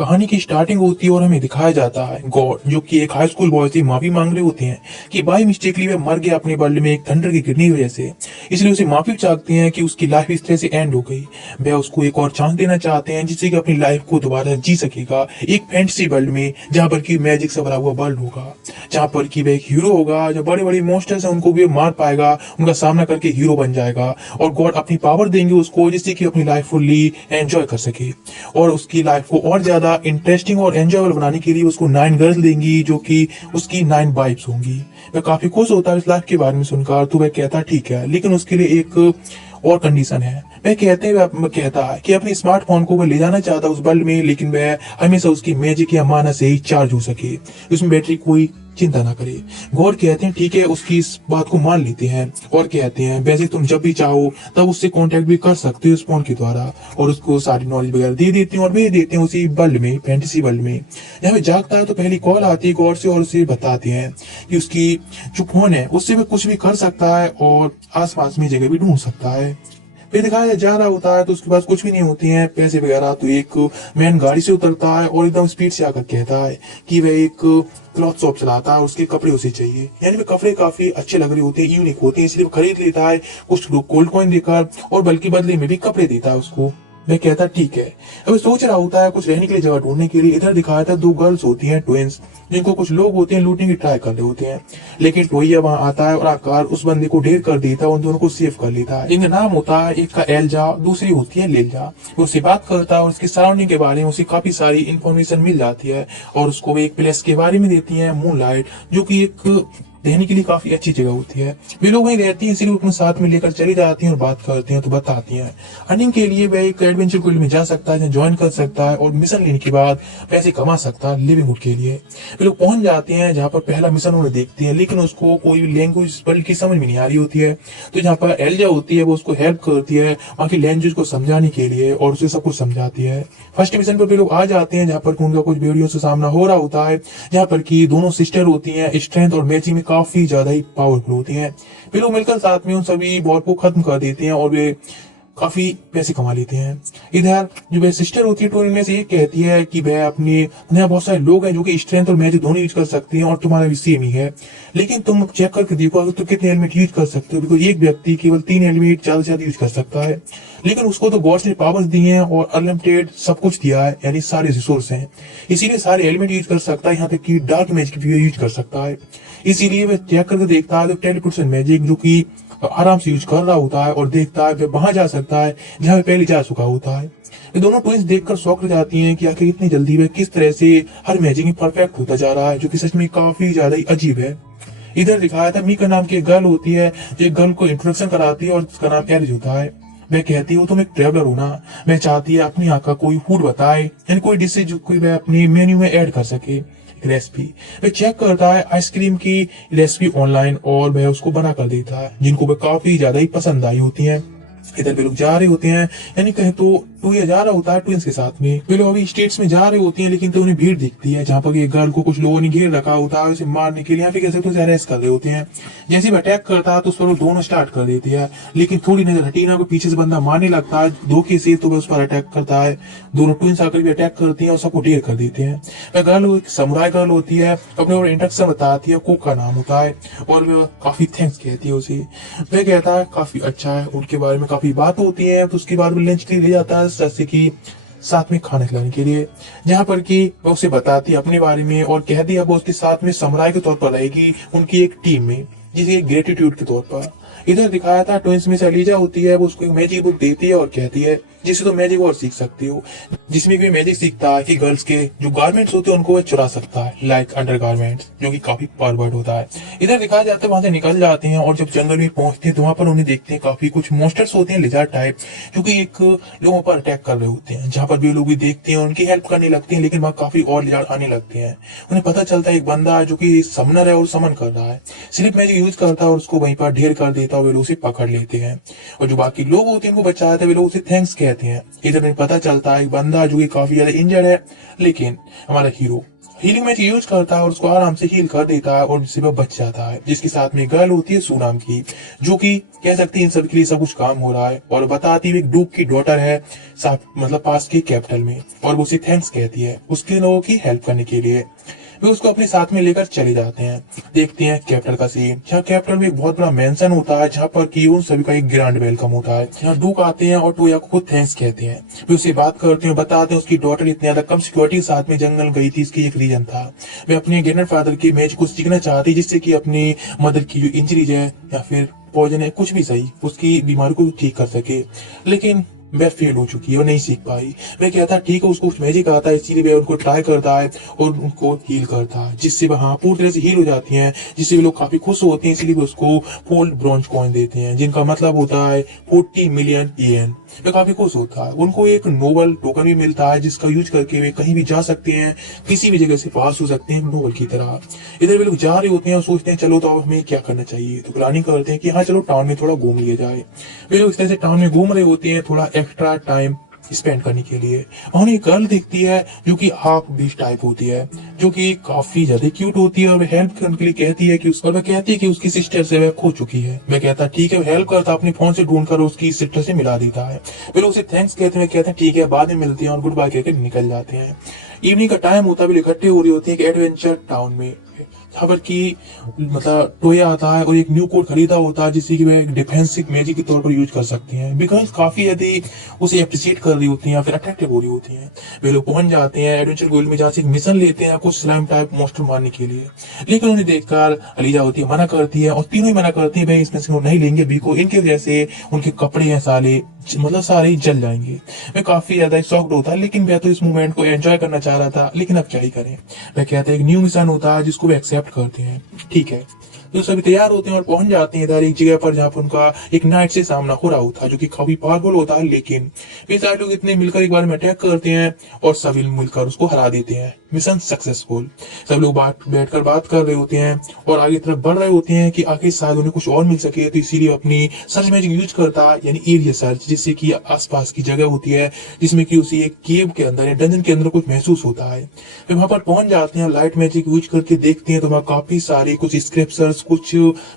कहानी की स्टार्टिंग होती है और हमें दिखाया जाता है गॉड जो कि एक हाई स्कूल बॉय से माफी मांग रहे होते हैं कि बाई मिस्टेकली वह मर गया अपने वर्ल्ड में एक थंडर की गिरने की वजह से। इसलिए उसे माफी चाहते हैं कि उसकी लाइफ इस तरह से एंड हो गई। वह उसको एक और चांस देना चाहते हैं जिससे कि अपनी लाइफ को दोबारा जी सकेगा एक फैंटेसी वर्ल्ड में, जहाँ पर की मैजिक से भरा हुआ वर्ल्ड होगा, जहाँ पर की वह एक हीरो होगा। जो बड़े बड़े मॉन्स्टर्स हैं उनको भी मार पाएगा, उनका सामना करके हीरो बन जाएगा और गॉड अपनी पावर देंगे उसको जिससे कि अपनी लाइफ फुल्ली एंजॉय कर सके। और उसकी लाइफ को और ज्यादा इंटरेस्टिंग और एंजॉयबल बनाने के लिए उसको 9 गर्ल्स देंगी जो कि उसकी 9 वाइफ्स होंगी। वह काफी खुश होता है इस लाइफ के बारे में सुनकर, तो वह कहता है ठीक है, लेकिन उसके लिए एक और कंडीशन है। वह कहता है कि अपने स्मार्टफोन को वह ले जाना चाहता है उस वर्ल्ड में, लेकिन वह हमेशा उसकी मैजिक या माना से ही चार्ज हो सके, उसमें बैटरी कोई चिंता ना करे। गॉड कहते हैं ठीक है, उसकी इस बात को मान लेते हैं और कहते हैं वैसे तुम जब भी चाहो तब उससे कांटेक्ट भी कर सकते हो उस फोन के द्वारा, और उसको सारी नॉलेज वगैरह दे देते हैं और भेज देते हैं उसी वर्ल्ड में, फैंटेसी वर्ल्ड में। जब वह जागता है तो पहली कॉल आती है गॉड से और उसे बताते हैं कि उसकी जो फोन है उससे वह कुछ भी कर सकता है और आसपास में जगह भी ढूंढ सकता है। फिर दिखाया जा रहा होता है तो उसके पास कुछ भी नहीं होती है पैसे वगैरह, तो एक मैन गाड़ी से उतरता है और एकदम स्पीड से आकर कहता है कि वह एक क्लॉथ शॉप चलाता है और उसके कपड़े उसे चाहिए। यानी वे कपड़े काफी अच्छे लग रहे होते हैं, यूनिक होते हैं, इसलिए वो खरीद लेता है कुछ गोल्ड कॉइन देकर और बल्कि बदले में भी कपड़े देता है उसको। वह कहता ठीक है। अब सोच रहा होता है कुछ रहने के लिए जगह ढूंढने के लिए। इधर दिखाया था 2 गर्ल्स होती हैं ट्विंस, जिनको कुछ लोग होते हैं लूटने की ट्राई कर रहे होते हैं, लेकिन टोइया वहां आता है और आकर उस बंदे को ढेर कर देता है, उन दोनों को सेव कर लेता है। इनका नाम होता है, एक का एल्जा, दूसरी होती है लिल्जा। वो उससे बात करता है और उसकी सराउंडिंग के बारे में उसे काफी सारी इंफॉर्मेशन मिल जाती है और उसको एक प्लेस के बारे में देती है, मूनलाइट, जो की एक रहने के लिए काफी अच्छी जगह होती है। वे लोग वहीं रहती हैं इसलिए अपने साथ में लेकर चली जाती हैं और बात करती हैं, तो बताती हैं अर्निंग के लिए वह एक एडवेंचर फील्ड में जा सकता है, ज्वाइन कर सकता है और मिशन लेने के बाद पैसे कमा सकता है लिविंगहुड के लिए। वे लोग पहुंच जाते हैं जहाँ पर पहला मिशन उन्हें देखते हैं, लेकिन उसको कोई लैंग्वेज वर्ल्ड की समझ में नहीं आ रही होती है। तो जहाँ पर एल्जा होती है वो उसको हेल्प करती है वहाँ की लैंग्वेज को समझाने के लिए और उसे सब कुछ समझाती है। फर्स्ट मिशन पर वे लोग आ जाते हैं जहाँ पर उनका कुछ बेड़ियों से सामना हो रहा होता है, जहाँ पर की दोनों सिस्टर होती है, स्ट्रेंथ और मैचिंग में काफी ज्यादा ही पावरफुल होती हैं। वे लोग मिलकर साथ में उन सभी वॉर को खत्म कर देते हैं और वे काफी पैसे कमा लेते हैं। इधर जो वह सिस्टर होती है तो इनमें से एक कहती है कि वह अपने यहाँ बहुत सारे लोग हैं जो कि स्ट्रेंथ और मैजिक दोनों यूज कर सकते हैं और तुम्हारा भी सेम ही है, लेकिन तुम चेक करके देखो अगर तुम कितने एलिमेंट यूज कर सकते हो, बिकॉज एक व्यक्ति केवल 3 एलिमेंट ज्यादा से ज्यादा यूज कर सकता है, लेकिन उसको तो गॉड्स ने पावर्स दी हैं और अनलिमिटेड सब कुछ दिया है, यानी सारे रिसोर्स हैं, इसीलिए सारे एलिमेंट यूज कर सकता है, यहाँ तक कि डार्क मैजिक भी यूज कर सकता है। इसीलिए वह चेक करके देखता है तो टेलीपोर्टेशन मैजिक जो कि आराम से यूज कर रहा होता है और देखता है वह वहां जा सकता है जहां वह पहले जा चुका होता है। ये दोनों ट्विंस देखकर शॉक हो जाती हैं कि आखिर इतनी जल्दी वह किस तरह से हर मैजिक में परफेक्ट होता जा रहा है, जो कि सच में काफी ज्यादा ही अजीब है। इधर दिखाया था मीका नाम की एक गर्ल होती है जो एक गर्ल को इंट्रोडक्शन कराती है और उसका नाम एलिज होता है। वह कहती है वो तुम एक ट्रेवलर हो ना, वह चाहती है अपनी यहाँ का कोई फूड बताए, यानी कोई डिश जो कोई वह अपनी मेन्यू में ऐड कर सके, रेसिपी। वह चेक करता है आइसक्रीम की रेसिपी ऑनलाइन और वह उसको बना कर देता है, जिनको वह काफी ज्यादा ही पसंद आई होती हैं। इधर वे लोग जा रहे होते हैं, यानी कहें तो टूया जा रहा होता है ट्विंस के साथ में। वे लोग अभी स्टेट्स में जा रहे होते हैं, लेकिन तो उन्हें भीड़ दिखती है जहाँ पर एक गर्ल को कुछ लोगों ने घेर रखा होता है उसे मारने के लिए, या फिर कैसे तो अरेस्ट कर रहे होते हैं। जैसे ही अटैक करता है तो उस पर वो दोनों स्टार्ट कर देती है, लेकिन थोड़ी नजर हटीना को पीछे से बंदा मारने लगता है धोखे से, तो वह उस पर अटैक करता है। दोनों ट्विंस आकर भी अटैक करती है और सबको ढेर कर देते हैं। वह गर्ल एक समुराई गर्ल होती है, अपने और इंट्रोडक्शन बताती है, कुक का नाम होता है और वह काफी थैंक्स कहती है उसे। वह कहता है काफी अच्छा है, उनके बारे में काफी बात होती है, तो उसके बाद लंच के लिए ले जाता है जैसे कि साथ में खाना खिलाने के लिए, जहाँ पर कि वह उसे बताती है अपने बारे में और कहती है वो उसके साथ में समुराई के तौर पर रहेगी उनकी एक टीम में, जिसे ग्रेटिट्यूड के तौर पर। इधर दिखाया था ट्विंस में से अलीजा होती है, वो उसको एक मैजिक बुक देती है और कहती है जिससे तो मैजिक और सीख सकती हो, जिसमें भी मैजिक सीखता है कि गर्ल्स के जो गारमेंट्स होते हैं उनको वह चुरा सकता है, लाइक अंडर गारमेंट्स, जो कि काफी परवर्ट होता है। इधर दिखाया जाता है वहां से निकल जाते हैं और जब जंगल में पहुंचते हैं तो वहां पर उन्हें देखते हैं काफी कुछ मॉन्स्टर्स होते हैं लिजार्ड टाइप, जो कि एक लोगों पर अटैक कर रहे होते हैं, जहां पर भी लोग भी देखते हैं उनकी हेल्प करने लगते हैं, लेकिन वहां काफी और लिजार्ड आने लगते हैं। उन्हें पता चलता है एक बंदा जो कि समनर है और समन कर रहा है, सिर्फ मैजिक यूज करता है और उसको वहीं पर ढेर कर देता है, वे लोग उसे पकड़ लेते हैं और जो बाकी लोग होते हैं उनको बचाते हैं, वे लोग उसे थैंक्स कहते हैं। इधर पता चलता है एक बंदा जो कि काफी ज्यादा इंजर्ड है, लेकिन हमारा हीरो हीलिंग मैजिक यूज करता है और उसको आराम से हील कर देता है और जिससे वह बच जाता है। जिसके साथ में गर्ल होती है सू नाम की, जो कि कह सकते हैं इन सब के लिए सब कुछ काम हो रहा है और बताती हुई डूक की डॉटर है, मतलब पास के कैपिटल में, और वो उसे थैंक्स कहती है उसके लोगों की हेल्प करने के लिए। वे उसको अपने साथ में लेकर चले जाते हैं। देखते हैं कैपिटल का सीन, जहाँ कैपिटल में एक बहुत बड़ा मेंशन होता है जहाँ पर कि उन सभी का एक ग्रैंड वेलकम होता है। यहाँ डूक आते हैं और टोया को खुद थैंक्स कहते हैं। वे उससे बात करते हैं, बताते हैं उसकी डॉटर इतनी ज्यादा कम सिक्योरिटी के साथ में जंगल गई थी, इसकी एक रीजन था। वे अपने ग्रैंड फादर की मैच को सीखना चाहती, जिससे कि अपनी मदर की जो इंजरीज है या फिर पॉइजन है, कुछ भी सही, उसकी बीमारी को ठीक कर सके। लेकिन वह फेल हो चुकी है और नहीं सीख पाई। वह कहता है ठीक है, उसको कुछ मैजिक आता है, इसीलिए वह उनको ट्राई करता है और उनको हील करता है, जिससे वह हाँ पूरी तरह से हील हो जाती हैं, जिससे वे लोग काफी खुश होते हैं। इसीलिए वे उसको फोल्ड ब्रॉन्ज कॉइन देते हैं, जिनका मतलब होता है 40 मिलियन येन। वह काफी खुश होता है। उनको एक नोबल टोकन भी मिलता है, जिसका यूज करके वे कहीं भी जा सकते हैं, किसी भी जगह से पास हो सकते हैं नोबल की तरह। इधर वे लोग जा रहे होते हैं और सोचते हैं चलो तो अब हमें क्या करना चाहिए, तो प्लानिंग करते हैं कि हाँ चलो टाउन में थोड़ा घूम लिया जाए। वे लोग इस तरह से टाउन में घूम रहे होते हैं थोड़ा एक्स्ट्रा टाइम स्पेंड करने के लिए। उन्हें एक गर्ल दिखती है जो कि हाफ बीस्ट टाइप होती है, जो कि काफी ज्यादा क्यूट होती है और वह हेल्प करने के लिए कहती है कि वह कहती है कि उसकी सिस्टर से वह खो चुकी है। वह कहता है ठीक है, हेल्प करता अपने फोन से ढूंढकर उसकी सिस्टर से मिला देता है। वे लोग उसे थैंक्स कहते हैं, कहते हैं ठीक है बाद में मिलते हैं और गुड बाय कहकर निकल जाते हैं। इवनिंग का टाइम होता है, वे इकट्ठे हो रही होती है एक एडवेंचर टाउन में, जहाँ पर की मतलब टोया आता है और एक न्यू कोड खरीदा होता है, जिससे कि वह एक डिफेंसिव मैजिक के तौर पर यूज कर सकती हैं। बिकॉज काफी यदि उसे अप्रिशिएट कर रही होती हैं या फिर अट्रैक्टिव हो रही होती हैं। वे लोग पहुंच जाते हैं एडवेंचर गोल्ड में, जहाँ से एक मिशन लेते हैं कुछ स्लाइम टाइप मॉन्स्टर मारने के लिए। लेकिन उन्हें देखकर अलीजा होती है, मना करती है और तीनों ही मना करती है, भाई इसमें से वो नहीं लेंगे बी को, इनके वजह से उनके कपड़े हैं साले मतलब सारे ही जल जाएंगे। वह काफी ज्यादा शॉक्ड होता है, लेकिन वह तो इस मोमेंट को एंजॉय करना चाह रहा था, लेकिन अब क्या ही करें। वह कहते हैं एक न्यू मिशन होता है जिसको वे एक्सेप्ट करते हैं। ठीक है, तो सभी तैयार होते हैं और पहुंच जाते हैं इधर एक जगह पर जहां पर उनका एक नाइट से सामना हो रहा होता है, जो कि काफी पावरफुल होता है। लेकिन वे सारे लोग इतने मिलकर एक बार में अटैक करते हैं और सभी मिलकर उसको हरा देते हैं। Mission successful. सब लोग बैठकर बात कर रहे होते हैं और आगे तरफ बढ़ रहे होते हैं कि आगे शायद उन्हें कुछ और मिल सके, तो इसीलिए अपनी सर्च मैजिक यूज करता है, यानी एरिया सर्च, जिससे कि आसपास की जगह होती है जिसमें कि उसे एक केव के अंदर या डंजन के अंदर कुछ महसूस होता है। वे वहां पर पहुंच जाते हैं, लाइट मैजिक यूज करके देखते हैं तो वहां काफी सारे कुछ स्क्रिप्चर्स, कुछ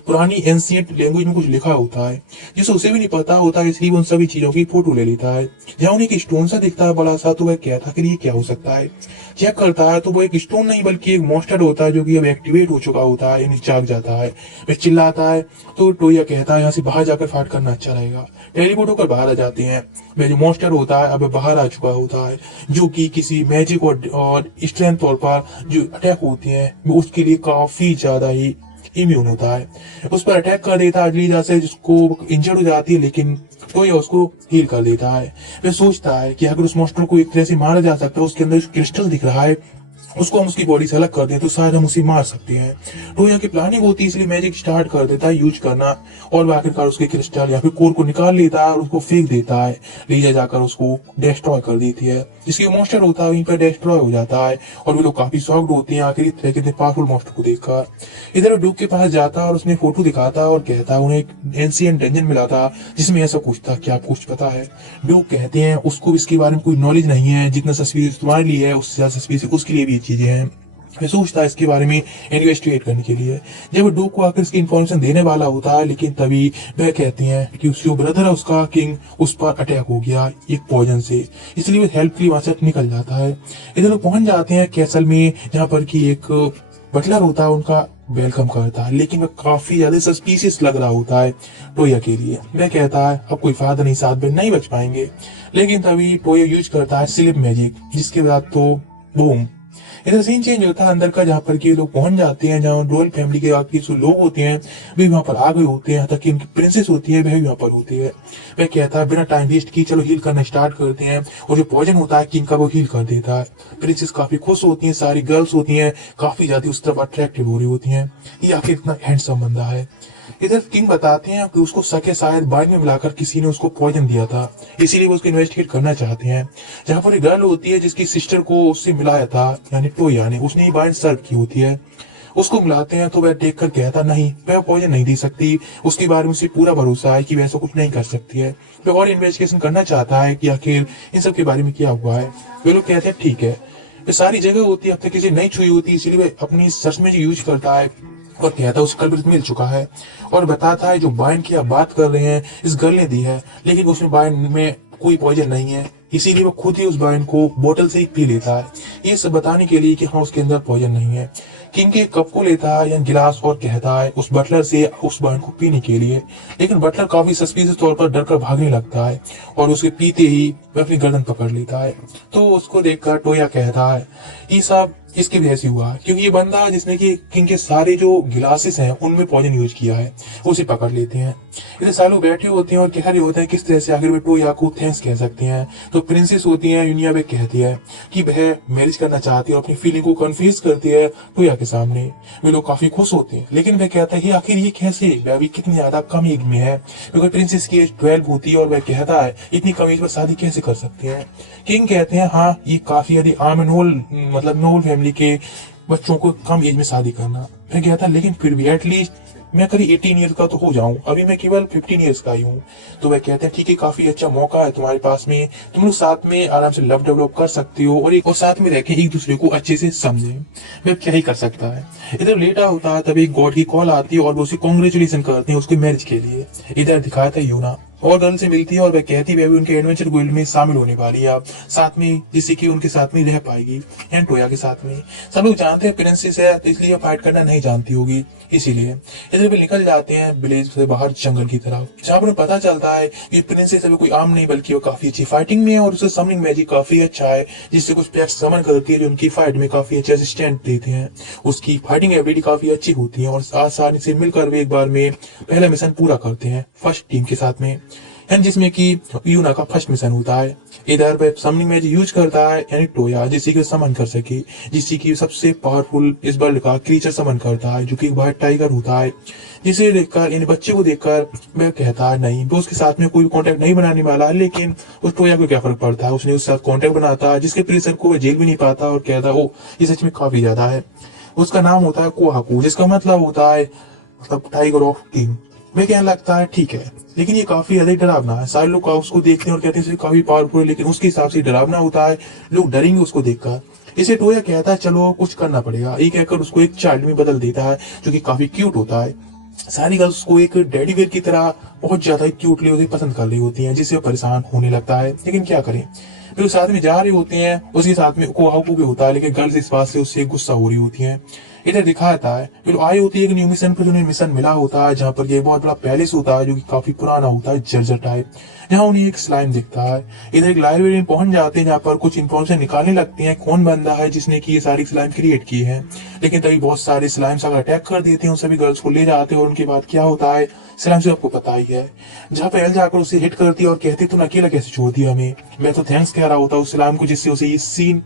पुरानी एंशिएंट लैंग्वेज में कुछ लिखा होता है, जिसे उसे भी नहीं पता होता, इसलिए उन सभी चीजों की फोटो ले लेता है। जहाँ उन्हें एक स्टोन सा दिखता है बड़ा सा, तो वह कहता है कि ये क्या हो सकता है। चेक करता है तो वो एक स्टोन नहीं बल्कि एक मॉन्स्टर होता है, जो कि अब एक्टिवेट हो चुका होता है, यानी जाग जाता है। वह चिल्लाता है तो टोया कहता है यहाँ से बाहर जाकर फाइट करना अच्छा रहेगा। टेलीपोर्ट होकर बाहर आ जाते हैं। वह जो मॉन्स्टर होता है अब बाहर आ चुका होता है, जो कि किसी मैजिक और स्ट्रेंथ तौर पर जो अटैक होती है उसके लिए काफी ज्यादा ही इम्यून होता है। उस पर अटैक कर देता है अगली से, जिसको इंजर्ड हो जाती है, लेकिन तो यह उसको हील कर देता है। वह सोचता है कि अगर उस मॉन्स्टर को एक तरह से मारा जा सकता है, उसके अंदर क्रिस्टल दिख रहा है, उसको हम उसकी बॉडी से अलग कर दें तो शायद हम उसे मार सकते हैं। तो यहाँ की प्लानिंग होती है, इसलिए मैजिक स्टार्ट कर देता है यूज करना, और वह आखिरकार उसके क्रिस्टल या फिर कोर को निकाल लेता है और उसको फेंक देता है। लीजा जाकर उसको डिस्ट्रॉय कर देती है, जिसकी मॉन्स्टर होता है वहीं पर डिस्ट्रॉय हो जाता है और वे लोग काफी शॉक्ड होते हैं आखिर इस तरह के पावरफुल मॉन्स्टर को देखकर। इधर डूक के पास जाता है और उसने फोटो दिखाता है और कहता है उन्हें एक एंशिएंट डंजन मिला था जिसमें ऐसा कुछ था, क्या आपको कुछ पता है। डूक कहते हैं उसको इसके बारे में कोई नॉलेज नहीं है, जितना सस्पिशियस तुम्हारे लिए है उससे ज्यादा सस्पिशियस उसके लिए भी ये चीजें हैं। मैं सोचता है इसके बारे में इन्वेस्टिगेट करने के लिए। जब डूक को आकर इसकी इन्फॉर्मेशन देने वाला होता है, लेकिन तभी वह कहती हैं कि उसकी जो ब्रदर है उसका किंग उस पर अटैक हो गया एक पॉइजन से, इसलिए वह हेल्प के लिए वहां से निकल जाता है। इधर लोग पहुंच जाते हैं कैसल में, जहाँ पर की एक बटलर होता है उनका वेलकम करता है, लेकिन वह काफी ज्यादा सस्पिशियस लग रहा होता है टोया के लिए। वह कहता है अब कोई फायदा नहीं, साथ में नहीं बच पाएंगे। लेकिन तभी टोया यूज करता है स्लिप मैजिक, जिसके बाद तो बूम, इधर सीन चेंज होता है अंदर का, जहाँ पर के लोग पहुंच जाते हैं, जहाँ रॉयल फैमिली के बाकी जो लोग होते हैं वे वहां पर आ गए होते हैं, यहाँ तक कि उनकी प्रिंसेस होती है वह भी वहां पर होती है। वह कहता है बिना टाइम वेस्ट किए चलो हील करना स्टार्ट करते हैं, और जो पॉइजन होता है किंग का वो हील कर देता है। प्रिंसेस काफी खुश होती है, सारी गर्ल्स होती है काफी ज्यादा उस तरफ अट्रैक्टिव हो रही होती है, ये आखिर इतना हैंडसम बंदा है। इधर किंग बताते हैं कि उसको सके शायद बाइक में मिलाकर किसी ने उसको पॉइजन दिया था, इसीलिए वो उसको इन्वेस्टिगेट करना चाहते हैं। जहाँ पर एक गर्ल होती है जिसकी सिस्टर को उससे मिलाया था, यानी टोया ने, उसने ही बाइंड सर्व की होती है, उसको मिलाते हैं तो वह देख कर कहता नहीं वह पॉइजन नहीं दे सकती, उसके बारे में उसे पूरा भरोसा है कि वैसा कुछ नहीं कर सकती है। वह और इन्वेस्टिगेशन करना चाहता है कि आखिर इन सब के बारे में क्या हुआ है। वे लोग कहते हैं ठीक है। वे सारी जगह होती है, अब तक किसी नहीं छुई होती, इसीलिए वे अपनी सर्च में यूज करता है और कहता है उस कल्प्रिट मिल चुका है और बताता है जो वाइन की आप बात कर रहे हैं इस गर्ल ने दी है, लेकिन उसमें वाइन में कोई पॉइजन नहीं है, इसीलिए वो खुद ही उस वाइन को बोतल से ही पी लेता है, ये सब बताने के लिए कि हाँ उसके अंदर पॉइजन नहीं है। किंग के कप को लेता है या गिलास और कहता है उस बटलर से उस वाइन को पीने के लिए, लेकिन बटलर काफी सस्पिशियस तौर पर डर कर भागने लगता है और उसके पीते ही वह अपनी गर्दन पकड़ लेता है। तो उसको देखकर टोया कहता है ये सब इसकी वजह से हुआ है, क्योंकि ये बंदा जिसने कि किंग के सारे जो गिलासेस हैं उनमें पॉइजन यूज किया है, उसे पकड़ लेते हैं। इधर सालों बैठे होते हैं और कह रहे होते हैं किस तरह से आखिर वे टोया को थैंक्स कह सकते हैं। तो प्रिंसेस होती है यूनिया, वे कहती है कि वह मैरिज करना चाहती है और अपनी फीलिंग को कन्फ्यूज करती है टोया के सामने। वे लोग काफी खुश होते हैं, लेकिन वह कहता है आखिर ये कैसे, वह अभी कितनी ज्यादा कम एज में है, क्योंकि प्रिंसेस की एज 12 होती है और वह कहता है इतनी कम एज में शादी कैसे कर सकते हैं। किंग कहते हैं हाँ ये काफी यदि आम नोबल मतलब नोबल फैमिली के बच्चों को कम एज में शादी करना। मैं कहता लेकिन फिर भी एटलीस्ट मैं करीब 18 ईयर्स का तो हो जाऊं, अभी मैं केवल 15 ईयर्स का ही हूँ। तो वह कहते हैं ठीक है काफी अच्छा मौका है तुम्हारे पास में, तुम लोग साथ में आराम से लव डेवलप कर सकते हो और साथ में रह के एक दूसरे को अच्छे से समझे। वह क्या ही कर सकता है। इधर लेटा होता है तब एक गॉड की कॉल आती है और वो उसे कॉन्ग्रेचुलेशन करते हैं उसके मैरिज के लिए। इधर दिखाया था यूना और गर्ल से मिलती है और वह कहती है वह उनके एडवेंचर गुइल्ड में शामिल होने वाली है अब साथ में, जिससे कि उनके साथ में रह पाएगी एंड टोया के साथ में। सब लोग जानते हैं प्रिंसेस है तो इसलिए फाइट करना नहीं जानती होगी, इसीलिए इधर वे निकल जाते हैं विलेज से बाहर जंगल की तरफ, जहाँ पर पता चलता है कि प्रिंसेस अभी कोई आम नहीं बल्कि वो काफी अच्छी फाइटिंग में है और उसे समनिंग मैजिक काफी अच्छा है, जिससे कुछ पैक्स समन करती है जो उनकी फाइट में काफी अच्छे असिस्टेंट देते हैं। उसकी फाइटिंग एबिलिटी काफी अच्छी होती है और आसानी से मिलकर वे एक बार में पहला मिशन पूरा करते हैं फर्स्ट टीम के साथ में, जिसमें कि यूना का फर्स्ट मिशन होता है। इधर वह समनिंग मैजिक यूज करता है यानी टोया, जिससे कि समन कर सके, जिससे कि सबसे पावरफुल इस वर्ल्ड का क्रीचर समन करता है जो कि एक व्हाइट टाइगर होता है। जिसे देखकर इन बच्चे को देखकर वह कहता है नहीं वो उसके साथ में कोई कांटेक्ट नहीं बनाने वाला है, लेकिन उस टोया को क्या फर्क पड़ता है, उसने उसके साथ कांटेक्ट बनाता है जिसके प्रेशर को वह झेल भी नहीं पाता और कहता है ओ ये सच में काफी ज्यादा है। उसका नाम होता है कोहाकू, जिसका मतलब होता है मतलब टाइगर ऑफ किंग। मैं कहने लगता है ठीक है, लेकिन ये काफी ज्यादा डरावना है। सारे लोग उसको देखते हैं और कहते हैं काफी पावरफुल है, लेकिन उसके हिसाब से डरावना होता है, लोग डरेंगे उसको देखकर। इसे टोया कहता है चलो कुछ करना पड़ेगा, ये कहकर उसको एक चाइल्ड में बदल देता है जो कि काफी क्यूट होता है। सारी गर्ल्स उसको एक डैडी वेयर की तरह बहुत ज्यादा क्यूटली उसे पसंद कर रही होती हैं, जिससे परेशान होने लगता है, लेकिन क्या करें। फिर साथ में जा रहे होते हैं, उसके साथ में कोहाकू भी होता है, लेकिन गर्ल्स इस बात से उससे गुस्सा हो रही होती हैं। इधर दिखाता है फिर आई होती है एक न्यू मिशन पर, उन्हें मिशन मिला होता है जहाँ पर ये बहुत बड़ा पैलेस होता है जो कि काफी पुराना होता है जर्जर टाइप, जहाँ उन्हें एक स्लाइम दिखता है। इधर एक लाइब्रेरी में पहुंच जाते हैं जहाँ पर कुछ इन्फॉर्मेशन निकालने लगते हैं कौन बंदा है जिसने की ये सारी स्लाइम क्रिएट की है, लेकिन तभी बहुत सारे स्लाइम्स अगर अटैक कर देते हैं उन सभी गर्ल्स को ले जाते हैं और उनके बाद क्या होता है स्लाइम से आपको पता ही है, जहाँ पे एल जाकर उसे हिट करती है और कहती तुम अकेला कैसे छोड़ दिया हमें। मैं तो थैंक्स कह रहा होता उस स्लाइम को जिससे उसे ये सीन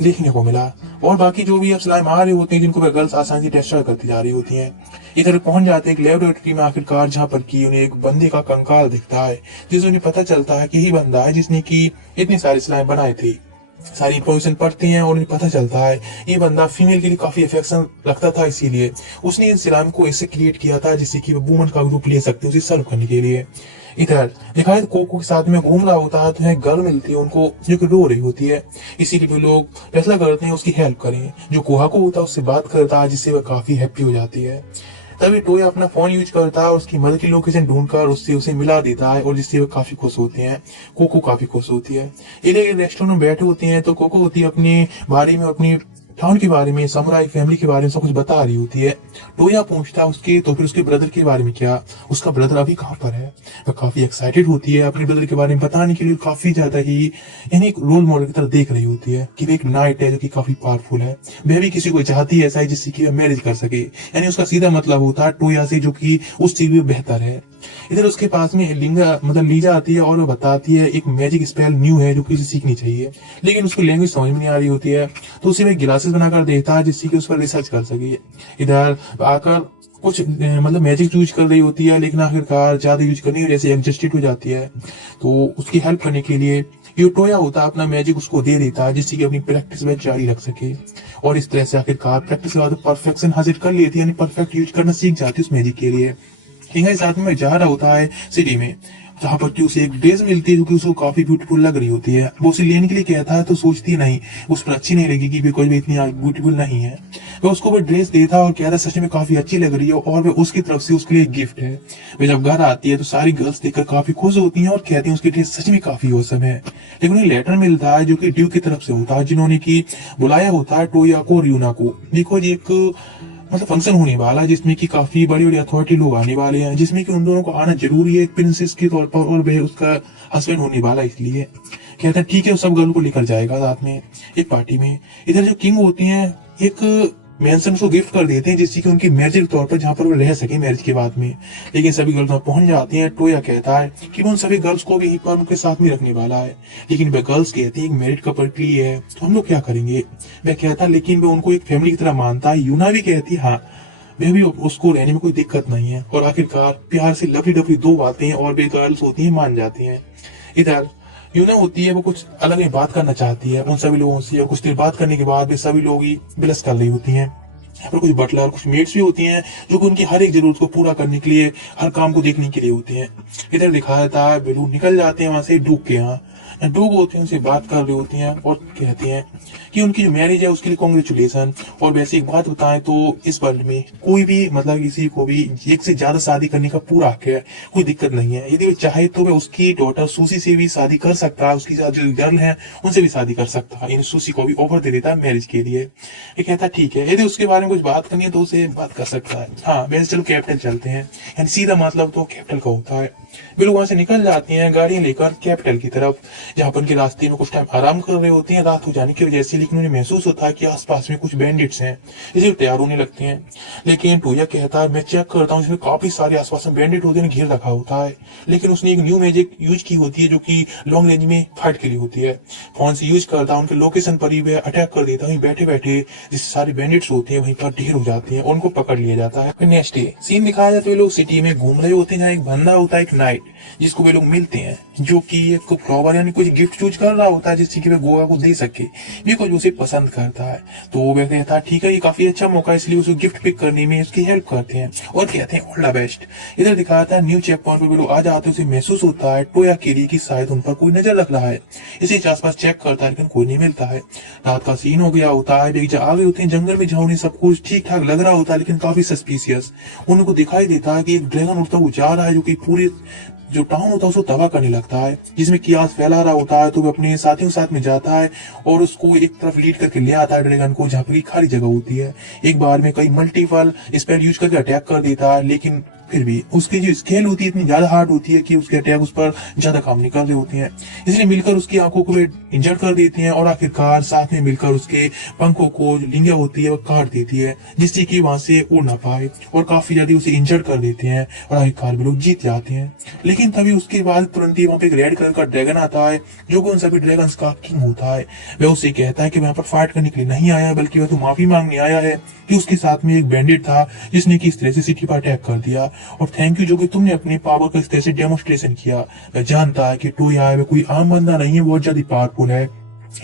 देखने को मिला। और बाकी जो भी अब स्लाइम आ रहे होते हैं जिनको वह गर्ल्स आसानी से डिस्ट्रॉय करती जा रही होती हैं। इधर पहुंच जाते हैं एक लेबोरेटरी में आखिरकार, जहाँ पर की उन्हें एक बंदे का कंकाल दिखता है, जिससे उन्हें पता चलता है कि यही बंदा है जिसने की इतनी सारी स्लाइम बनाए थे। सारी इन्फॉर्मेशन पढ़ते हैं और उन्हें पता चलता है ये बंदा फीमेल के लिए काफी अफेक्शन रखता था, इसीलिए उसने इस स्लाइम को ऐसे क्रिएट किया था जिससे कि वो वुमन का रूप ले सकते उसे सर्व करने के लिए। इधर दिखाए कोको के साथ में घूम रहा होता है तो एक गर्ल मिलती है उनको जो कि रो रही होती है, इसीलिए वो लोग फैसला करते हैं उसकी हेल्प करें। जो कोहाको होता है उससे बात करता है जिससे वह काफी हैप्पी हो जाती है। तभी टोया अपना फोन यूज करता है और उसकी मदर की लोकेशन ढूंढकर उससे उसे मिला देता है और जिससे वो काफी खुश होते हैं। कोको काफी खुश होती है। इधर रेस्टोरेंट में बैठे होते हैं तो कोको होती है अपने बारे में, अपनी टाउन के बारे में, समुराई फैमिली के बारे में सब कुछ बता रही होती है। टोया पूछता है उसके तो फिर उसके ब्रदर के बारे में क्या, उसका ब्रदर अभी कहाँ पर है। वह काफी एक्साइटेड होती है अपने ब्रदर के बारे में बताने के लिए, काफी ज्यादा ही यानी एक रोल मॉडल की तरह देख रही होती है कि वह एक नाइट है जो कि काफी पावरफुल है, वह भी किसी को चाहती है ऐसा ही जिससे कि वह मैरिज कर सके, यानी उसका सीधा मतलब होता है टोया से जो कि उस चीज में बेहतर है। इधर उसके पास में लिंगा मतलब लीजा आती है और वो बताती है एक मैजिक स्पेल न्यू है जो कि उसे सीखनी चाहिए, लेकिन उसकी लैंग्वेज समझ में नहीं आ रही होती है, तो उसे वह ग्लासेस बनाकर देता है जिससे कि उस पर रिसर्च कर सके। इधर आकर कुछ मतलब मैजिक यूज कर रही होती है, लेकिन आखिरकार ज्यादा यूज करने की वजह से एग्जस्टेड हो जाती है, तो उसकी हेल्प करने के लिए ये टोया होता है अपना मैजिक उसको दे देता है जिससे कि अपनी प्रैक्टिस में जारी रख सके। और इस तरह से आखिरकार प्रैक्टिस के बाद परफेक्शन हासिल कर लेती है, यानी परफेक्ट यूज करना सीख जाती है उस मैजिक के लिए। किंग के साथ में जा रहा होता है सिटी में जहाँ पर कि उसे एक ड्रेस मिलती है जो कि उसको काफी ब्यूटीफुल लग रही होती है। वो उसे लेने के लिए कहता है तो सोचती है नहीं, उस पर अच्छी नहीं लगेगी बिकॉज वो इतनी ब्यूटीफुल नहीं है। वह उसको वो ड्रेस देता है और कहता है सच में काफी अच्छी लग रही है और वह उसकी तरफ से उसके लिए गिफ्ट है। वह जब घर आती है तो सारी गर्ल्स देखकर काफी खुश होती हैं और कहती हैं उसकी ड्रेस सच में काफी औसम है। लेकिन उन्हें लेटर मिलता है जो कि ड्यूक की तरफ से होता है, जिन्होंने की बुलाया होता है टोया को और यूना को, बिकॉज एक मतलब फंक्शन होने वाला है जिसमें कि काफी बड़ी बड़ी अथॉरिटी लोग आने वाले हैं, जिसमें कि उन दोनों को आना जरूरी है एक प्रिंसेस के तौर पर, और वह उसका हस्बैंड होने वाला है। इसलिए कहता है ठीक है, वो सब गर्ल को लेकर जाएगा साथ में एक पार्टी में। इधर जो किंग होती हैं एक मैंसन को गिफ्ट कर देते हैं जिससे कि उनकी मैरिज के तौर पर जहां पर वो रह सके मैरिज के बाद में। लेकिन सभी गर्ल्स वहां पहुंच जाती हैं। टोया कहता है कि वो उन सभी गर्ल्स को भी यहीं पर उनके साथ में रखने वाला है, लेकिन वह गर्ल्स कहती है मैरिड कपल के लिए है तो हम लोग क्या करेंगे। वह कहता है लेकिन वह उनको एक फैमिली की तरह मानता है। यूना भी कहती है हाँ, वह भी उसको रहने में कोई दिक्कत नहीं है। और आखिरकार प्यार से लवली डवली दो बातें और वे गर्ल्स होती हैं मान जाती हैं। इधर यूना होती है वो कुछ अलग ही बात करना चाहती है उन सभी लोगों से, और कुछ देर बात करने के बाद वे सभी लोग ही बिलस कर रही होती हैं। यहाँ पर कुछ बटलर कुछ मेड्स भी होती हैं जो कि उनकी हर एक जरूरत को पूरा करने के लिए, हर काम को देखने के लिए होते हैं। इधर दिखाया था वे लोग निकल जाते हैं वहां से डूब के यहाँ। डूब होते हैं उनसे बात कर रही होती हैं और कहती हैं कि उनकी जो मैरिज है उसके लिए कॉन्ग्रेचुलेसन। और वैसे एक बात बताएं तो इस वर्ल्ड में कोई भी मतलब किसी को भी एक से ज्यादा शादी करने का पूरा हक है, कोई दिक्कत नहीं है। यदि वो चाहे तो वह उसकी डॉटर सूसी से भी शादी कर सकता है, उसकी साथ जो गर्ल है उनसे भी शादी कर सकता है। इन सूसी को भी ऑफर दे देता है मैरिज के लिए। ये कहता है ठीक है, यदि उसके बारे में कुछ बात करनी है तो उसे बात कर सकता है। हाँ वैसे चलो कैपिटल चलते हैं, यानी सीधा मतलब तो कैपिटल का होता है। वे लोग वहां से निकल जाती हैं गाड़ियां लेकर कैपिटल की तरफ, जहां पर उनके रास्ते में कुछ टाइम आराम कर रहे होते हैं रात हो जाने की वजह से। लेकिन उन्हें महसूस होता है कि आसपास में कुछ बैंडिट्स हैं, इसलिए तैयार होने लगते हैं। लेकिन टोया कहता है मैं चेक करता हूँ, इसमें काफी सारे आसपास में बैंडिट होते हैं, घेर रखा होता है। लेकिन उसने एक न्यू मैजिक यूज की होती है जो कि लॉन्ग रेंज में फाइट के लिए होती है। फोन से यूज करता है, उनके लोकेशन पर ही वह अटैक कर देता है बैठे बैठे, जिससे सारे बैंडिट्स होते हैं वहीं पर ढेर हो जाते हैं और उनको पकड़ लिया जाता है। नेक्स्ट डे सीन दिखाया जाता है, वे लोग सिटी में घूम रहे होते हैं जहाँ एक बंदा होता है एक नाइट, जिसको वे लोग मिलते हैं जो कि एक फ्लावर यानी कुछ गिफ्ट चूज कर रहा होता है जिससे कि वह गोवा को दे सके, बिकॉज उसे पसंद करता है। तो वह कहता है ठीक है ये काफी अच्छा मौका है, इसलिए उसे गिफ्ट पिक करने में उसकी हेल्प करते हैं और कहते हैं ऑल द बेस्ट। इधर दिखाता है न्यू चेक पॉइंट पर वे लोग आ जाते हैं। उसे महसूस होता है टोया के लिए कि शायद उन पर कोई नजर रख रहा है, इसे आसपास चेक करता है लेकिन कोई नहीं मिलता है। रात का सीन हो गया होता है, वे आ गए होते हैं जंगल में जहाँ उन्हें सब कुछ ठीक ठाक लग रहा होता है लेकिन काफी सस्पिशियस। उनको दिखाई देता है कि एक ड्रैगन उड़ता हुआ जा रहा है जो कि पूरे जो टाउन होता है उसको तबाह करने लगता है, जिसमें कियास फैला रहा होता है। तो वह अपने साथियों के साथ में जाता है और उसको एक तरफ लीड करके ले आता है ड्रैगन को, जहाँ पर खाली जगह होती है। एक बार में कई मल्टीपल स्पेल यूज करके अटैक कर देता है, लेकिन फिर भी उसकी जो स्केल होती है इतनी ज्यादा हार्ड होती है कि उसके अटैक उस पर ज्यादा काम नहीं कर रहे होते हैं, इसलिए मिलकर उसकी आंखों को इंजर कर देती हैं और आखिरकार साथ में मिलकर उसके पंखों को जो लिंगिया होती है वह काट देती है, जिससे कि वहां से उड़ ना पाए और काफी ज्यादा उसे इंजर कर देते हैं और आखिरकार भी लोग जीत जाते हैं। लेकिन तभी उसके बाद तुरंत ही वहां पे एक रेड कलर का ड्रैगन आता है जो कि उन सभी ड्रैगन्स का किंग होता है। वह उसे कहता है कि वह यहाँ पर फाइट करने के लिए नहीं आया बल्कि वह तो माफी मांगने आया है कि उसके साथ में एक बैंडिट था जिसने कि इस तरह से सिटी पर अटैक कर दिया, और थैंक यू जो कि तुमने अपनी पावर का इस तरह से डेमोन्स्ट्रेशन किया। वह जानता है कि टोया है वह कोई आम बंदा नहीं है, बहुत ज्यादा पावरफुल है,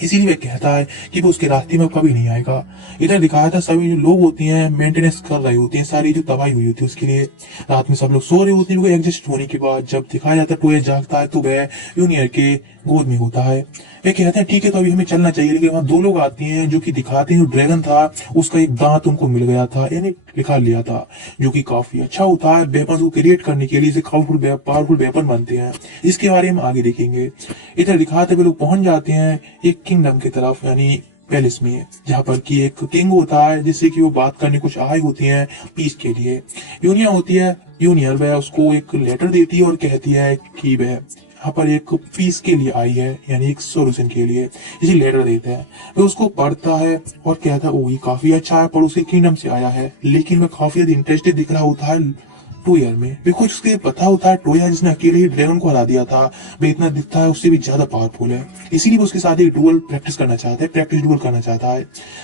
इसीलिए वह कहता है कि वो उसके रास्ते में कभी नहीं आएगा। इधर दिखाया था सभी जो लोग होती हैं मेंटेनेंस कर रहे होते हैं सारी जो तबाही हुई होती है उसके लिए। रात में सब लोग सो रहे होते हैं एडजस्ट होने के बाद। जब दिखाया जाता है टोया जागता है तो वह यूनियर के गोद में होता है। वे कहते हैं ठीक है तो अभी हमें चलना चाहिए, लेकिन वहां दो लोग आते हैं जो कि दिखाते हैं जो ड्रैगन था उसका एक दांत उनको मिल गया था, यानी निकाल लिया था, जो कि काफी अच्छा होता है वेपन को क्रिएट करने के लिए, इसे पावरफुल वेपन बनते हैं, इसके बारे में आगे देखेंगे। इधर दिखाते हुए लोग पहुंच जाते हैं एक किंगडम की तरफ यानी पैलेस में, जहाँ पर कि एक किंग होता है जिससे कि वो बात करने कुछ आए होती हैं पीस के लिए। यूनिया होती है, यूनियर वह उसको एक लेटर देती है और कहती है कि वह यहाँ पर एक पीस के लिए आई है यानी एक सोल्यूशन के लिए, इसे लेटर देता है। वह उसको पढ़ता है और कहता है ओ ये काफी अच्छा है पर उसके किंगडम से आया है, लेकिन वह काफी ज्यादा इंटरेस्टेड दिख रहा होता है टोया में, बिकॉज उसके पता होता है टोया जिसने अकेले ही ड्रैगन को हरा दिया था वह इतना दिखता है उससे भी ज्यादा पावरफुल है, इसीलिए वो उसके साथ एक डुअल प्रैक्टिस करना चाहता है, प्रैक्टिस डुअल करना चाहता है।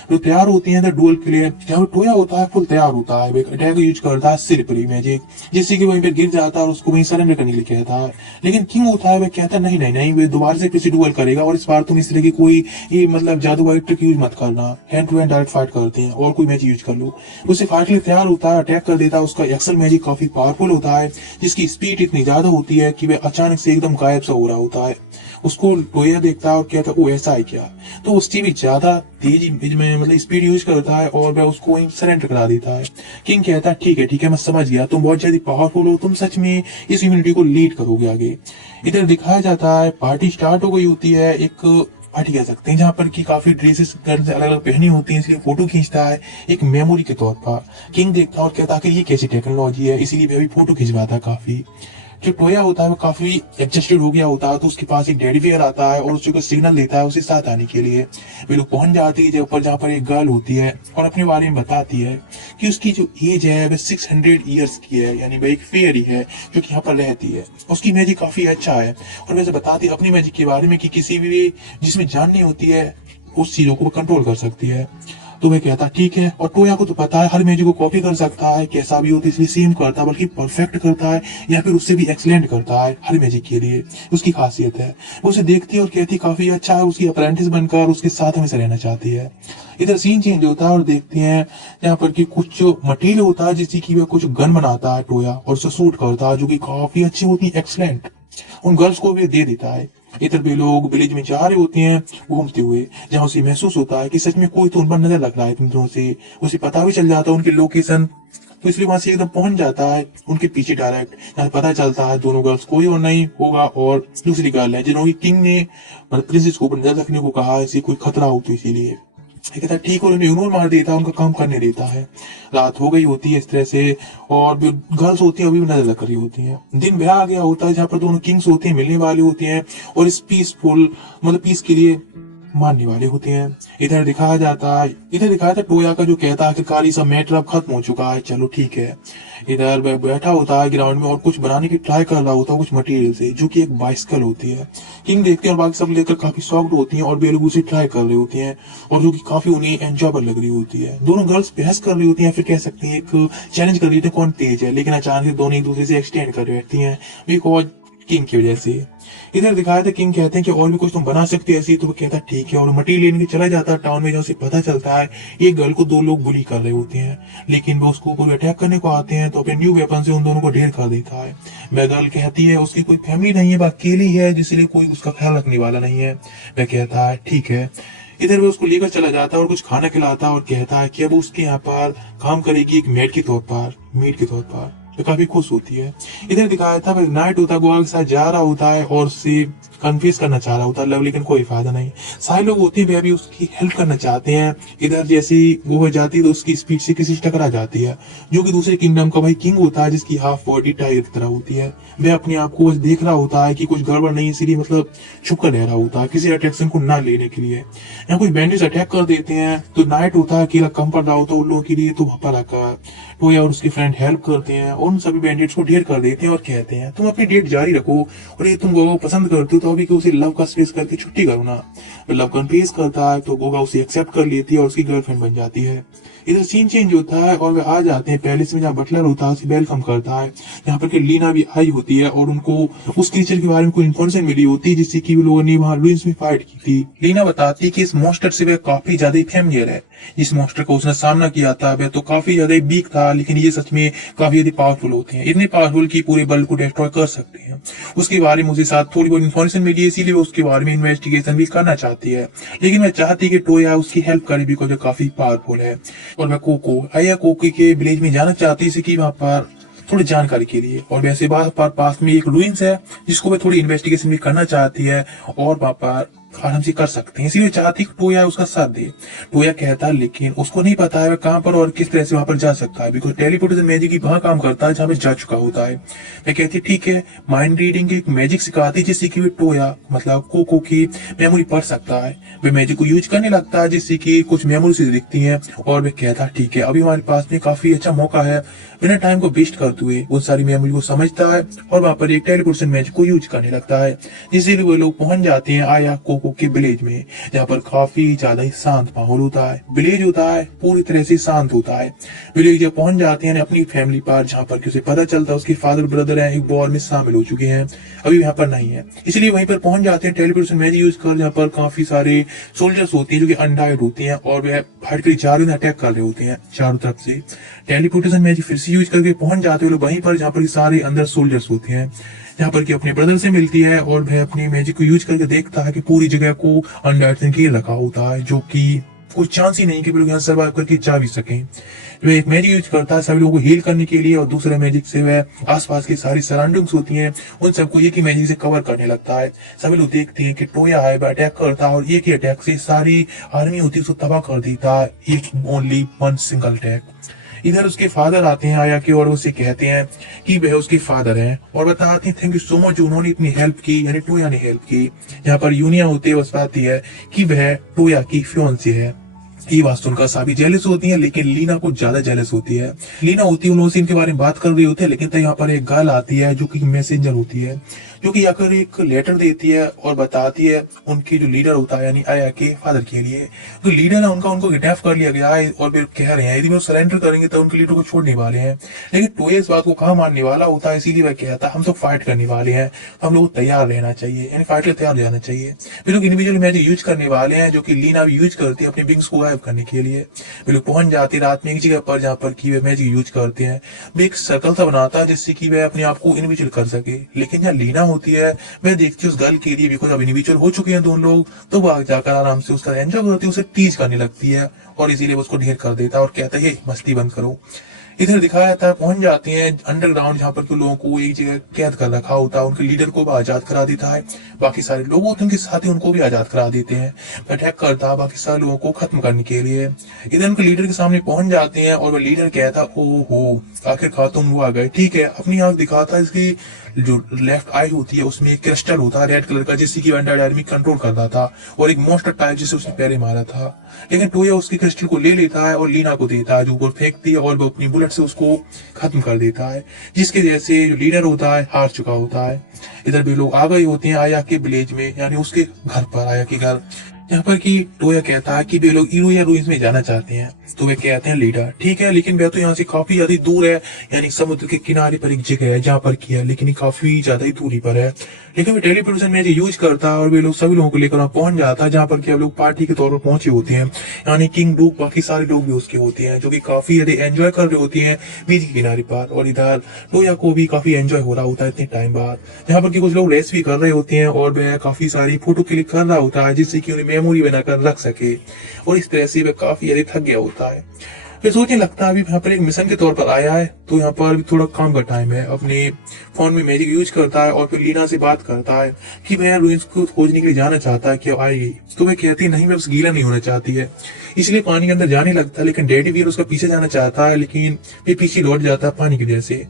तो तैयार होती है डुअल के लिए, जहाँ टोया होता है फुल तैयार होता है, अटैक यूज करता है सिरपरी मैजिक, जिससे कि वहीं पर गिर जाता है और उसको वहीं सरेंडर करने के लिए कहता है। लेकिन किंग होता है वह कहता है नहीं नहीं नहीं वह दोबारा से फिर से डुअल करेगा और इस बार तुम इस तरह की कोई ये मतलब जादू वाली ट्रिक यूज मत करना, hand to hand direct fight करते हैं और कोई मैजिक यूज कर लो। उसे फाइट के लिए तैयार होता है, अटैक कर देता है, उसका एक्सल मैजिक काफी पावरफुल होता है, जिसकी स्पीड इतनी ज्यादा होती है कि वह अचानक से एकदम गायब सा हो रहा होता है। उसको टोया देखता है और कहता है, ओ ऐसा है क्या? तो उससे भी ज्यादा तेज में मतलब स्पीड यूज करता है और वह उसको वहीं सरेंडर करा देता है। किंग कहता है, ठीक है, मैं समझ गया, तुम बहुत ज्यादा पावरफुल हो, तुम सच में इस ह्यूमनिटी को लीड करोगे आगे। इधर दिखाया जाता है पार्टी स्टार्ट हो गई होती है, एक पार्टी कह सकते हैं जहाँ पर की काफी ड्रेसेस अलग अलग पहनी होती हैं, इसलिए फोटो खींचता है एक मेमोरी के तौर पर। किंग देखता है और कहता है कि ये कैसी टेक्नोलॉजी है, इसीलिए वह भी फोटो खिंचवाता है काफी। जो टोया होता है वो काफी एडजस्टेड हो गया होता है, तो उसके पास एक डैडी बियर आता है और उसको सिग्नल देता है उसे साथ आने के लिए। वे लोग पहुंच जाती है जहाँ पर एक गर्ल होती है और अपने बारे में बताती है कि उसकी जो एज है वह 600 ईयर्स की है, यानी वह एक फेयरी है जो कि यहाँ पर रहती है। उसकी मैजिक काफी अच्छा है और वैसे बताती है अपनी मैजिक के बारे में कि किसी भी जिसमें जान नहीं होती है उस चीजों को कंट्रोल कर सकती है। तो वह कहता ठीक है, और टोया को तो पता है हर मैजिक को कॉपी कर सकता है, कैसा भी हो तो इसलिए सेम करता है, बल्कि परफेक्ट करता है या फिर उससे भी एक्सलेंट करता है हर मैजिक के लिए, उसकी खासियत है। वो उसे देखती है और कहती काफी अच्छा है, उसकी अप्रेंटिस बनकर उसके साथ हमेशा रहना चाहती है। इधर सीन चेंज होता है और देखते हैं यहाँ पर कि कुछ मटेरियल होता है जिससे कि वह कुछ गन बनाता है टोया और उसे शूट करता है, जो कि काफी अच्छी होती है, एक्सलेंट। उन गर्ल्स को भी दे देता है। इधर भी लोग विलेज में जा रहे होते हैं घूमते हुए, जहाँ उसे महसूस होता है कि सच में कोई तो उन पर नजर लग रहा है तुम दोनों से। उसे पता भी चल जाता है उनकी लोकेशन, तो इसलिए वहां से एकदम पहुंच जाता है उनके पीछे डायरेक्ट। यहाँ पता चलता है दोनों गर्ल्स कोई और नहीं होगा और दूसरी गर्ल है जिन्होंने किंग ने मतलब प्रिंसेस को नजर रखने को कहा, ऐसी कोई खतरा हो तो इसीलिए। कहता ठीक, और उन्हें इग्नोर मार देता है, उनका काम करने देता है। रात हो गई होती है इस तरह से, और जो गर्ल्स होती है अभी भी नजर लग रही होती है। दिन ब्याह आ गया होता है जहाँ पर दोनों किंग्स होते हैं मिलने वाले होते हैं और इस पीसफुल मतलब पीस के लिए मानने वाले होते हैं। इधर दिखाया था टोया का जो कहता है आखिरकार ये सब मैटर अब खत्म हो चुका है, चलो ठीक है। इधर वह बैठा होता है ग्राउंड में और कुछ बनाने की ट्राई कर रहा होता है कुछ मटेरियल से, जो कि एक बाइसिकल होती है। किंग देखते हैं और बाकी सब लेकर काफी शॉक्ड होती हैं और वे लोग उसे ट्राई कर रहे होते हैं, और जो कि काफी उन्हें एंजॉयबल लग रही होती है। दोनों गर्ल्स बहस कर रही होती हैं, फिर कह सकते हैं एक चैलेंज कर रही होती है कौन तेज है, लेकिन अचानक दोनों एक दूसरे से एक्सटेंड कर बैठती हैं बिकॉज किंग की वजह से। इधर दिखाया था किंग कहते हैं कि और भी कुछ तुम बना सकते हैं ऐसी, तो वो कहता है ठीक है, और मटेरियल लेने के चला जाता है टाउन में, जहाँ से पता चलता है एक गर्ल को दो लोग बुली कर रहे होते हैं, लेकिन वो उसको ऊपर अटैक करने को आते हैं तो अपने न्यू वेपन से उन दोनों को ढेर कर देता है। वह गर्ल कहती है उसकी कोई फैमिली नहीं है, वह अकेली है, जिसलिए कोई उसका ख्याल रखने वाला नहीं है। वह कहता है ठीक है। इधर वो उसको लेकर चला जाता है और कुछ खाना खिलाता है और कहता है कि अब उसके यहाँ पर काम करेगी एक मेड के तौर पर, मीट के तौर पर। तो काफी खुश होती है। इधर दिखाया था नाइट होता है, गोवा के साथ जा रहा होता है और उससे कन्फ्यूज करना चाह रहा होता है लव, लेकिन कोई फायदा नहीं। सारे लोग होते हैं वे भी उसकी हेल्प करना चाहते हैं। इधर जैसी गोवा जाती है तो उसकी स्पीड से किसी से टकरा जाती है, जो कि दूसरे किंगडम का भाई किंग होता है, जिसकी हाफ बॉडी टाइगर की तरह होती है। वह अपने आप को देख रहा होता है कि कुछ गड़बड़ नहीं, इसीलिए मतलब छुप कर रह रहा होता है किसी अट्रैक्शन को ना लेने के लिए। यहाँ कुछ बैंडेज अटैक कर देते हैं, तो नाइट होता है अकेला कम पड़ रहा होता है उन लोगों के लिए, तो वहां पर आकर टोया और उसके फ्रेंड हेल्प करते हैं और उन सभी बैंडेड्स को ढेर कर देते हैं और कहते हैं तुम अपनी डेट जारी रखो, और ये तुम गोगा को पसंद करते हो तो अभी कि उसे लव का स्ट्रेस करके छुट्टी करो ना। लव कन्फेस करता है तो गोगा उसे एक्सेप्ट कर लेती है और उसकी गर्लफ्रेंड बन जाती है। इधर सीन चेंज होता है और वे आ जाते हैं पैलेस में, जहाँ बटलर होता है उसे वेलकम करता है। यहाँ पर के लीना भी आई होती है और उनको उस क्रीचर के बारे में कोई इन्फॉर्मेशन मिली होती है जिससे कि वो लोगों ने वहाँ लुइस में फाइट की थी। लीना बताती है कि इस मॉन्स्टर से वह काफी ज्यादा फेमिलियर है, जिस मॉन्स्टर का उसने सामना किया था वह तो काफी ज्यादा वीक था, लेकिन ये सच में काफी ज्यादा पावरफुल होते हैं, इतने पावरफुल की पूरे वर्ल्ड को डिस्ट्रॉय कर सकते हैं। उसके बारे में उसे साथ थोड़ी बहुत इन्फॉर्मेशन मिली है, इसीलिए वो उसके बारे में इन्वेस्टिगेशन भी करना चाहती है, लेकिन वह चाहती है कि टोया उसकी हेल्प करे बिकॉज काफी पावरफुल है। और वह कोको आया कोकी के विलेज में जाना चाहती है कि वहां पर थोड़ी जानकारी के लिए, और वैसे बात पर पास में एक रुइंस है जिसको वह थोड़ी इन्वेस्टिगेशन भी करना चाहती है और वहां पर आराम से कर सकते हैं, इसीलिए चाहती है टोया उसका साथ दे। टोया कहता है लेकिन उसको नहीं पता है वह कहां पर और किस तरह से वहां पर जा सकता है, बिकॉज टेलीपोर्टेशन मैजिक ही वहां काम करता है जहां पे जा चुका होता है। मैं कहती ठीक है, माइंड रीडिंग एक मैजिक सिखाती है जिससे कि वे टोया मतलब कोको की मेमोरी पढ़ सकता है। वे मैजिक को यूज करने लगता है जिससे कि कुछ मेमोरीज दिखती हैं, और वे कहता है ठीक है अभी हमारे पास में काफी अच्छा मौका है, बिना टाइम को वेस्ट करते हुए उन सारी मेमोरी को समझता है और वहां पर एक टेलीपोर्टेशन मैजिक को यूज करने लगता है, जिससे वो लोग पहुंच जाते हैं आया कोको के विलेज में, जहाँ पर काफी ज्यादा ही शांत माहौल होता है। विलेज होता है पूरी तरह से शांत होता है। विलेज जब पहुंच जाते हैं अपनी फैमिली पर, जहाँ पर उसे पता चलता है उसके फादर ब्रदर हैं एक वॉर में शामिल हो चुके हैं, अभी यहाँ पर नहीं है, इसलिए वहीं पर पहुंच जाते हैं टेलीपोर्टेशन मैजिक यूज कर, जहाँ पर काफी सारे सोल्जर्स होते हैं जो कि अनडाइड होते हैं और वह फाइट के लिए चारों अटैक कर रहे होते हैं चारों तरफ से। टेलीपोर्टेशन मैजिक फिर से यूज करके पहुंच जाते हैं लोग वहीं पर जहाँ पर सारे अंदर सोल्जर्स होते हैं, जहाँ पर कि अपने ब्रदर से मिलती है और वह अपनी मैजिक को यूज करके देखता है कि पूरी जगह को अंडर घेर रखा होता है, जो कि कोई चांस ही नहीं कि वो लोग यहाँ सर्वाइव करके जा भी सकें। वह एक मैजिक यूज करता है सभी लोगों को हील करने के लिए, और दूसरे मैजिक से वह आसपास की सारी सराउंडिंग्स होती हैं उन सबको एक ही मैजिक से कवर करने लगता है। सभी लोग देखते हैं कि टोया है वह अटैक करता है और एक ही अटैक से सारी आर्मी होती है उसको तबाह कर देता है, एक ओनली वन सिंगल अटैक। इधर उसके फादर आते हैं आया के और उसे कहते हैं कि वह उसके फादर हैं और बताते हैं थैंक यू सो मच, उन्होंने इतनी हेल्प की, यानी टोया ने हेल्प की। यहाँ पर यूनिया होती है बस बताती है कि वह टोया की फियांसी है। ये बात सुनकर सभी जेलस होती है, लेकिन लीना कुछ ज्यादा जेलस होती है। लीना होती है उन से इनके बारे में बात कर रही होती है, लेकिन तो यहाँ पर एक गर्ल आती है जो कि मैसेंजर होती है, जो कि आकर एक लेटर देती है और बताती है उनकी जो लीडर होता है यानी आया के फादर के लिए। तो लीडर है उनका उनको किडनैप कर लिया गया है और फिर कह रहे हैं यदि वो सरेंडर करेंगे तो उनके लीडर को छोड़ने वाले हैं। लेकिन टोया इस बात को कहाँ मानने वाला होता है, इसीलिए वह कहता है हम सब फाइट करने वाले हैं, हम लोग तैयार रहना चाहिए, यानी फाइट के लिए तैयार रहना चाहिए। वे लोग इंडिविजुअल मैजिक यूज करने वाले हैं जो कि लीना भी यूज करती है अपने विंग्स को गायब करने के लिए। वे लोग पहुंच जाते हैं रात में एक जगह पर जहाँ पर की वे मैजिक यूज करते हैं। वे एक सर्कल सा बनाता है जिससे कि वह अपने आप को इंडिविजुअल कर सके। लेकिन जहाँ लीना होती है वह देखती है उस गर्ल के लिए बिकॉज अब इंडिविजुअल हो चुके हैं दोनों लोग, तो वह जाकर आराम से उसका एंजॉय करती है, उसे टीज करने लगती है और इसीलिए उसको ढेर कर देता है और कहता है मस्ती बंद करो। इधर दिखाया जाता है पहुंच जाते हैं अंडरग्राउंड जहाँ पर लोगों को एक जगह कैद कर रखा होता है, उनके लीडर को भी आजाद करा देता है, बाकी सारे लोग होते हैं उनके साथ ही उनको भी आजाद करा देते हैं। अटैक करता है बाकी सारे लोगों को खत्म करने के लिए। इधर उनके लीडर के सामने पहुंच जाते हैं और वह लीडर कहता ओ हो आखिरकार तुम वो आ गए, ठीक है। अपनी आंख दिखाता है, इसकी जो लेफ्ट आई होती है उसमें एक क्रिस्टल होता है रेड कलर का जिससे की एंटायर आर्मी कंट्रोल करता था, और एक मोस्टर टाइप जिसे उसने पहले मारा था। लेकिन टोया उसकी क्रिस्टल को ले लेता है और लीना को देता है जो ऊपर फेंकती है और वो अपनी बुलेट से उसको खत्म कर देता है, जिसके जैसे जो लीडर होता है हार चुका होता है। इधर भी लोग आ गए होते हैं आया के विलेज में, यानी उसके घर पर, आया के घर, यहाँ पर कि टोया कहता है कि वे लोग इरो या रूइंस में जाना चाहते हैं। तो वे कहते हैं लीडर ठीक है, लेकिन वह तो यहाँ से काफी ज्यादा दूर है, यानी समुद्र के किनारे पर एक जगह है जहाँ पर किया, लेकिन ये काफी ज्यादा ही दूरी पर है। लेकिन वे टेलीपोर्टेशन में यूज करता है और वे लोग सभी लोगों को लेकर वहां पहुंच जाता है जहाँ पर कि लोग पार्टी के तौर पर पहुंचे होते हैं, यानी किंग डूक बाकी सारे लोग भी उसके होते हैं जो कि काफी ज्यादा एंजॉय कर रहे होते हैं बीच के किनारे पर। और इधर टोया को भी काफी एंजॉय हो रहा होता है इतने टाइम बाद, जहाँ पर कि कुछ लोग रेस भी कर रहे होते हैं और वह काफी सारी फोटो क्लिक कर रहा होता है जिससे कि उन्हें मेमोरी बनाकर रख सके, और इस तरह से वह काफी ज्यादा थक गया होता है। फिर सोचने लगता है अभी यहाँ पर एक मिशन के तौर पर आया है तो यहाँ पर थोड़ा काम का टाइम है, अपने फोन में मैजिक यूज करता है और फिर लीना से बात करता है कि वह रूइंस को खोजने के लिए जाना चाहता है, क्या आएगी? तो वह कहती है नहीं मैं बस गीला नहीं होना चाहती है, इसलिए पानी के अंदर जाने लगता है। लेकिन डैडी भी उसका पीछे जाना चाहता है, लेकिन वे पीछे लौट जाता है पानी की वजह से।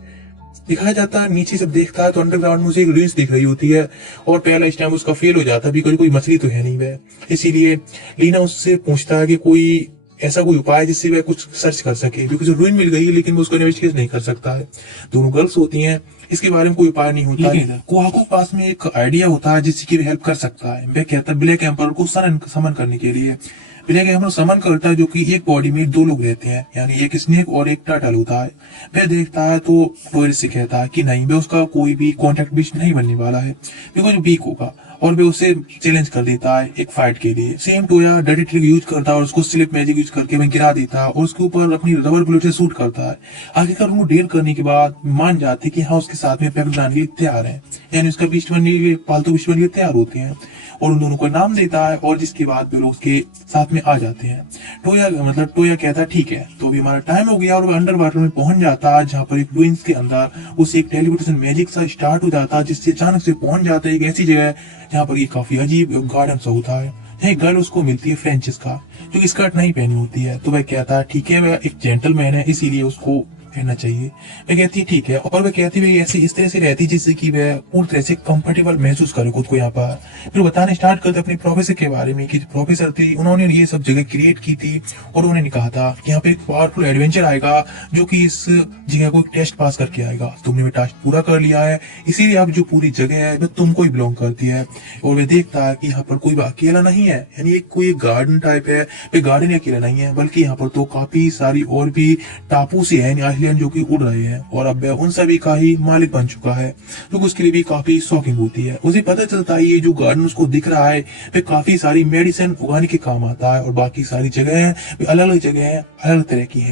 दिखाया जाता है नीचे जब देखता है तो अंडरग्राउंड में उसे एक रूइंस दिख रही होती है और पहला इस टाइम उसका फेल हो जाता है बिकॉज कोई मछली तो है नहीं वह, इसीलिए लीना उससे पूछता है कि कोई ऐसा कोई उपाय जिससे वह कुछ सर्च कर सके, बिकॉज रूइन मिल गई है लेकिन वो उसको इन्वेस्टिगेट नहीं कर सकता है। दोनों गर्ल्स होती हैं, इसके बारे में कोई उपाय नहीं होता, लेकिन कोहाको पास में एक आइडिया होता है जिससे कि वह हेल्प कर सकता है। वह कहता है ब्लैक एम्पर को समन करने के लिए। ब्लैक एम्पर समन करता है जो कि एक बॉडी में दो लोग रहते हैं, यानी एक स्नेक और एक टर्टल होता है। वह देखता है तो टोयर से कहता है कि नहीं वह उसका कोई भी कॉन्टेक्ट बीच नहीं बनने वाला है बिकॉज वीक होगा, और वे उसे चैलेंज कर देता है एक फाइट के लिए। Same Toya dirty trick use करता है और उसको स्लिप मैजिक यूज करके वह गिरा देता है और उसके ऊपर अपनी रबर बुलेट से शूट करता है। आखिरकार उनको डेर करने के बाद मान जाते हैं कि हाँ उसके साथ में पैक बनाने के लिए तैयार है, यानी उसका बीच बनने के लिए पालतू बीच बनने के लिए तैयार होते हैं, और उन दोनों को नाम देता है और जिसके बाद वे लोग उसके साथ में आ जाते हैं। टोया कहता है ठीक है तो अभी हमारा टाइम हो गया, और वह अंडर वाटर में पहुंच जाता है जहाँ पर एक रूइंस के अंदर उसे एक टेलीपोर्टेशन मैजिक सा स्टार्ट हो जाता है जिससे अचानक से पहुंच जाता है एक ऐसी जगह जहाँ पर ये काफी अजीब गार्डन सा होता है। एक गर्ल उसको मिलती है फ्रेंचिस्का जो स्कर्ट नहीं पहनी होती है, तो वह कहता है ठीक है वह एक जेंटलमैन है इसीलिए उसको रहना चाहिए। वह कहती है ठीक है, और वह कहती है ऐसे इस तरह से रहती है जिससे कि वह पूरी तरह से कंफर्टेबल महसूस करे खुद को यहाँ पर। फिर बताने स्टार्ट करते अपने प्रोफेसर के बारे में कि प्रोफेसर थी उन्होंने ये सब जगह क्रिएट की थी और उन्होंने कहा था कि यहाँ पे एक पावरफुल एडवेंचर आएगा जो कि इस जगह को एक टेस्ट पास करके आएगा। तुमने वो टास्क पूरा कर लिया है, इसीलिए अब जो पूरी जगह है वह तुमको ही बिलोंग करती है। और वह देखता है कि यहाँ पर कोई अकेला नहीं है, यानी एक कोई गार्डन टाइप है, वे गार्डन अकेला नहीं है बल्कि यहाँ पर तो काफी सारी और भी टापू से है एलियन जो कि उड़ रहे हैं और अब वह उन सभी का ही मालिक बन चुका है, जो कि उसके लिए भी काफी शॉकिंग होती है। उसे पता चलता है ये जो गार्डन उसको दिख रहा है वे काफी सारी मेडिसिन उगाने के काम आता है और बाकी सारी जगह है वे अलग अलग जगह है, अलग तरह की है।